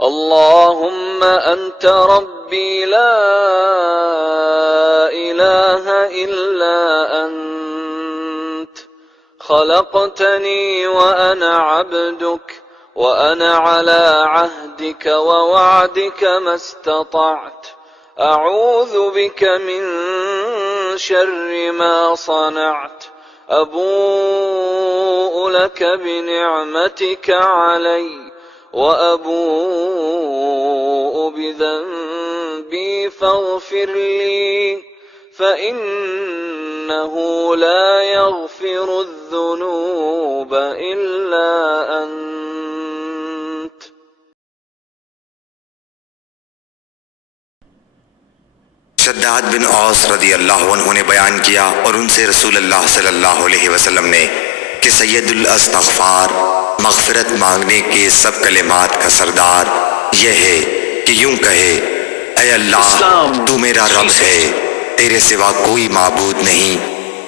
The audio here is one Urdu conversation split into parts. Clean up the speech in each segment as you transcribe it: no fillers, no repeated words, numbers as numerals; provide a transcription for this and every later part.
اللهم أنت ربي لا إله إلا أنت، خلقتني وأنا عبدك، وأنا على عهدك ووعدك ما استطعت، أعوذ بك من شر ما صنعت، أبوء لك بنعمتك علي وأبوء بذنبي فاغفر لي، فإنه لا يغفر الذنوب إلا أنت. شداد بن اوس رضی اللہ عنہ نے بیان کیا اور ان سے رسول اللہ صلی اللہ علیہ وسلم نے کہ سید الاستغفار مغفرت مانگنے کے سب کلمات کا سردار یہ ہے کہ یوں کہے: اے اللہ تو میرا رب ہے، تیرے سوا کوئی معبود نہیں،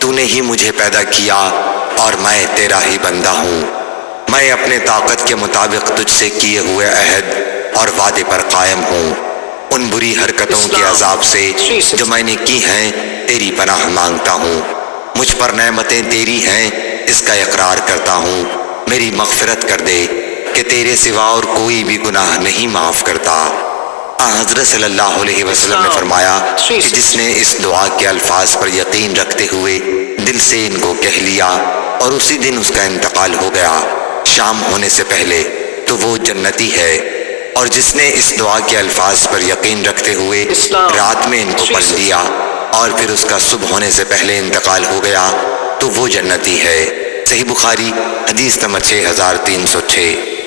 تو نے ہی مجھے پیدا کیا اور میں تیرا ہی بندہ ہوں، میں اپنے طاقت کے مطابق تجھ سے کیے ہوئے عہد اور وعدے پر قائم ہوں، ان بری حرکتوں کے عذاب سے جو میں نے کی ہیں تیری پناہ مانگتا ہوں، مجھ پر نعمتیں تیری ہیں اس کا اقرار کرتا ہوں، میری مغفرت کر دے کہ تیرے سوا اور کوئی بھی گناہ نہیں معاف کرتا۔ حضرت صلی اللہ علیہ وسلم نے فرمایا کہ جس نے اس دعا کے الفاظ پر یقین رکھتے ہوئے دل سے ان کو کہہ لیا اور اسی دن اس کا انتقال ہو گیا شام ہونے سے پہلے تو وہ جنتی ہے، اور جس نے اس دعا کے الفاظ پر یقین رکھتے ہوئے رات میں ان کو پڑھ لیا اور پھر اس کا صبح ہونے سے پہلے انتقال ہو گیا تو وہ جنتی ہے۔ صحیح بخاری حدیث نمبر 6306۔